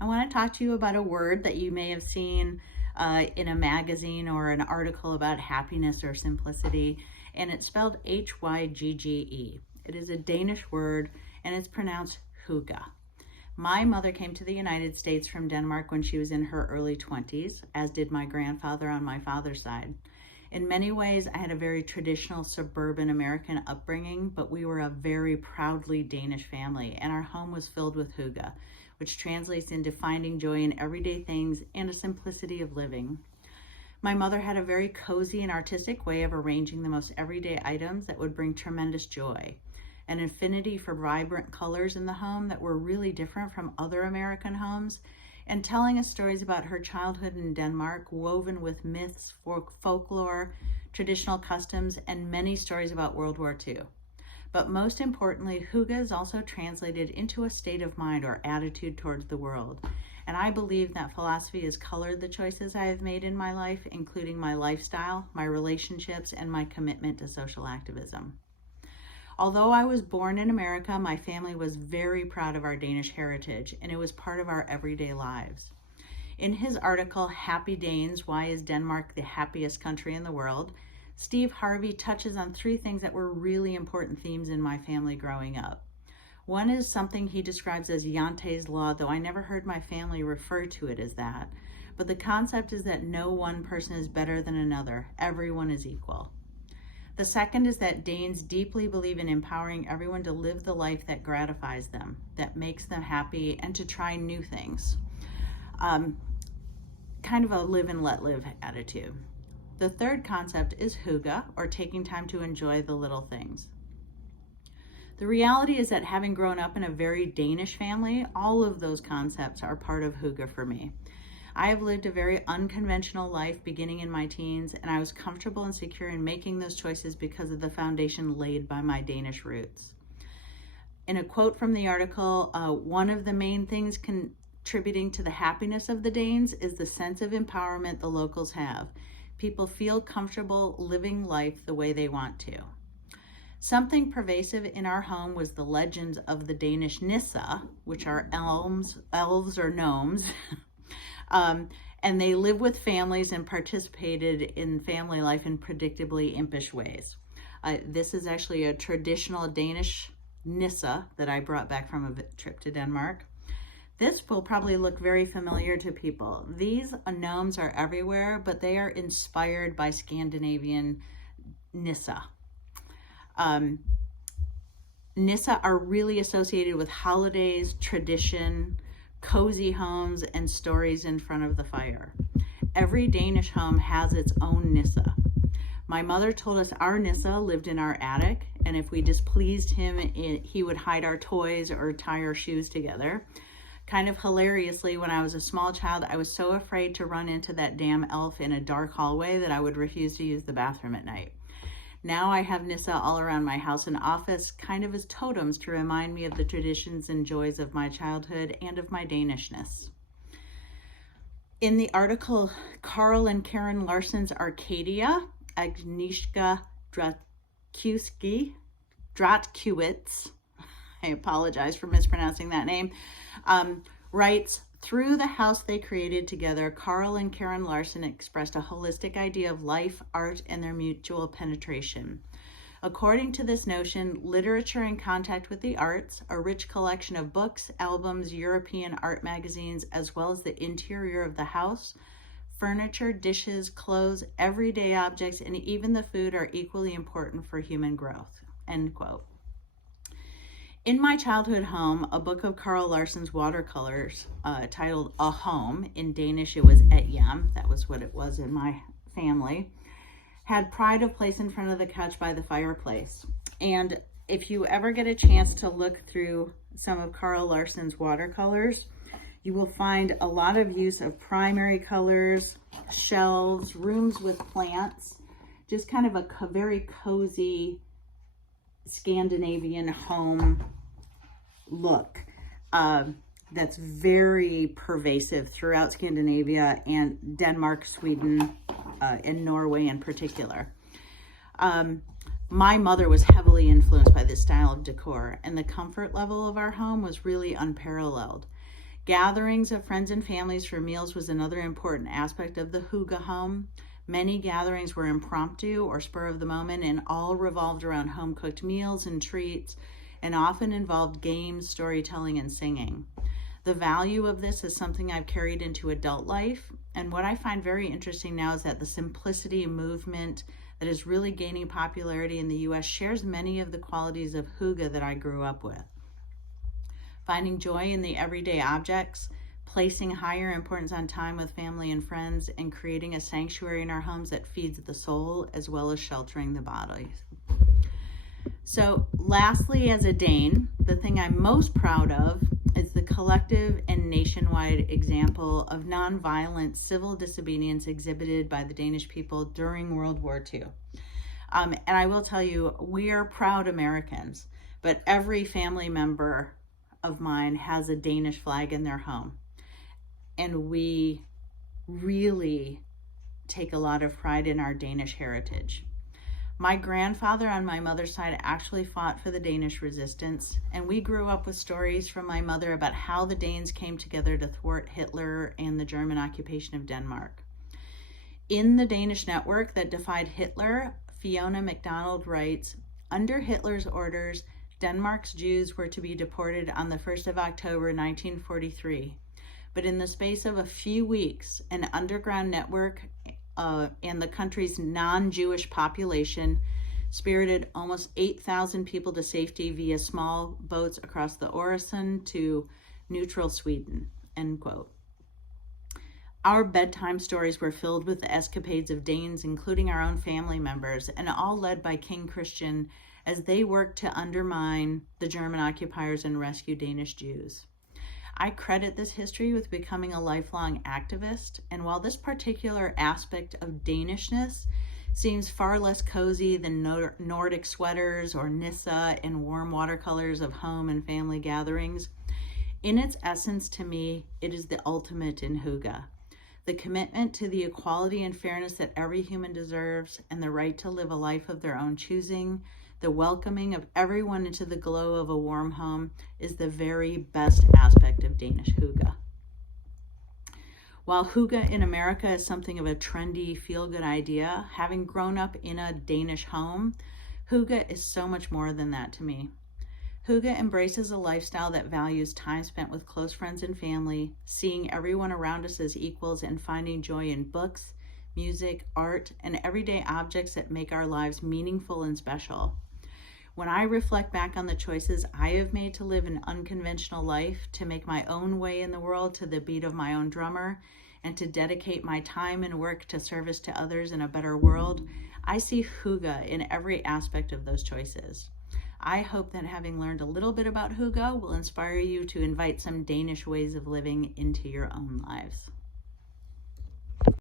I want to talk to you about a word that you may have seen in a magazine or an article about happiness or simplicity, and it's spelled Hygge. It is a Danish word, and it's pronounced hygge. My mother came to the United States from Denmark when she was in her early 20s, as did my grandfather on my father's side. In many ways, I had a very traditional suburban American upbringing, but we were a very proudly Danish family, and our home was filled with hygge, which translates into finding joy in everyday things and a simplicity of living. My mother had a very cozy and artistic way of arranging the most everyday items that would bring tremendous joy. An affinity for vibrant colors in the home that were really different from other American homes, and telling us stories about her childhood in Denmark, woven with myths, folklore, traditional customs, and many stories about World War II. But most importantly, hygge is also translated into a state of mind or attitude towards the world. And I believe that philosophy has colored the choices I have made in my life, including my lifestyle, my relationships, and my commitment to social activism. Although I was born in America, my family was very proud of our Danish heritage, and it was part of our everyday lives. In his article, Happy Danes, Why is Denmark the Happiest Country in the World?, Steve Harvey touches on three things that were really important themes in my family growing up. One is something he describes as Jante's Law, though I never heard my family refer to it as that. But the concept is that no one person is better than another. Everyone is equal. The second is that Danes deeply believe in empowering everyone to live the life that gratifies them, that makes them happy, and to try new things. Kind of a live and let live attitude. The third concept is hygge, or taking time to enjoy the little things. The reality is that having grown up in a very Danish family, all of those concepts are part of hygge for me. I have lived a very unconventional life beginning in my teens, and I was comfortable and secure in making those choices because of the foundation laid by my Danish roots. In a quote from the article, one of the main things contributing to the happiness of the Danes is the sense of empowerment the locals have. People feel comfortable living life the way they want to. Something pervasive in our home was the legends of the Danish Nisse, which are elves or gnomes. And they lived with families and participated in family life in predictably impish ways. This is actually a traditional Danish Nisse that I brought back from a trip to Denmark. This will probably look very familiar to people. These gnomes are everywhere, but they are inspired by Scandinavian Nisse. Nisse are really associated with holidays, tradition, cozy homes, and stories in front of the fire. Every Danish home has its own Nisse. My mother told us our Nisse lived in our attic, and if we displeased him, he would hide our toys or tie our shoes together. Kind of hilariously, when I was a small child, I was so afraid to run into that damn elf in a dark hallway that I would refuse to use the bathroom at night. Now I have Nisse all around my house and office, kind of as totems to remind me of the traditions and joys of my childhood and of my Danishness. In the article, Carl and Karen Larsson's Arcadia, Agnieszka Dratkiewicz, I apologize for mispronouncing that name, writes, through the house they created together, Carl and Karen Larsson expressed a holistic idea of life, art, and their mutual penetration. According to this notion, literature in contact with the arts, a rich collection of books, albums, European art magazines, as well as the interior of the house, furniture, dishes, clothes, everyday objects, and even the food are equally important for human growth. End quote. In my childhood home, a book of Carl Larsson's watercolors titled A Home, in Danish it was Et Hjem, that was what it was in my family, had pride of place in front of the couch by the fireplace. And if you ever get a chance to look through some of Carl Larsson's watercolors, you will find a lot of use of primary colors, shelves, rooms with plants, just kind of a very cozy Scandinavian home look that's very pervasive throughout Scandinavia and Denmark, Sweden, and Norway in particular. My mother was heavily influenced by this style of decor, and the comfort level of our home was really unparalleled. Gatherings of friends and families for meals was another important aspect of the hygge home. Many gatherings were impromptu or spur of the moment and all revolved around home-cooked meals and treats and often involved games, storytelling, and singing. The value of this is something I've carried into adult life, and what I find very interesting now is that the simplicity movement that is really gaining popularity in the US shares many of the qualities of hygge that I grew up with. Finding joy in the everyday objects, placing higher importance on time with family and friends, and creating a sanctuary in our homes that feeds the soul as well as sheltering the body. So lastly, as a Dane, the thing I'm most proud of is the collective and nationwide example of nonviolent civil disobedience exhibited by the Danish people during World War II. And I will tell you, we are proud Americans, but every family member of mine has a Danish flag in their home. And we really take a lot of pride in our Danish heritage. My grandfather on my mother's side actually fought for the Danish resistance, and we grew up with stories from my mother about how the Danes came together to thwart Hitler and the German occupation of Denmark. In the Danish network that defied Hitler, Fiona MacDonald writes, "Under Hitler's orders, Denmark's Jews were to be deported on the 1st of October 1943. But in the space of a few weeks, an underground network and the country's non-Jewish population spirited almost 8,000 people to safety via small boats across the Øresund to neutral Sweden," end quote. Our bedtime stories were filled with the escapades of Danes, including our own family members, and all led by King Christian as they worked to undermine the German occupiers and rescue Danish Jews. I credit this history with becoming a lifelong activist, and while this particular aspect of Danishness seems far less cozy than Nordic sweaters or Nissa and warm watercolors of home and family gatherings, in its essence to me, it is the ultimate in hygge. The commitment to the equality and fairness that every human deserves and the right to live a life of their own choosing, the welcoming of everyone into the glow of a warm home is the very best aspect of Danish hygge. While hygge in America is something of a trendy, feel-good idea, having grown up in a Danish home, hygge is so much more than that to me. Hygge embraces a lifestyle that values time spent with close friends and family, seeing everyone around us as equals, and finding joy in books, music, art, and everyday objects that make our lives meaningful and special. When I reflect back on the choices I have made to live an unconventional life, to make my own way in the world to the beat of my own drummer, and to dedicate my time and work to service to others in a better world, I see hygge in every aspect of those choices. I hope that having learned a little bit about hygge will inspire you to invite some Danish ways of living into your own lives.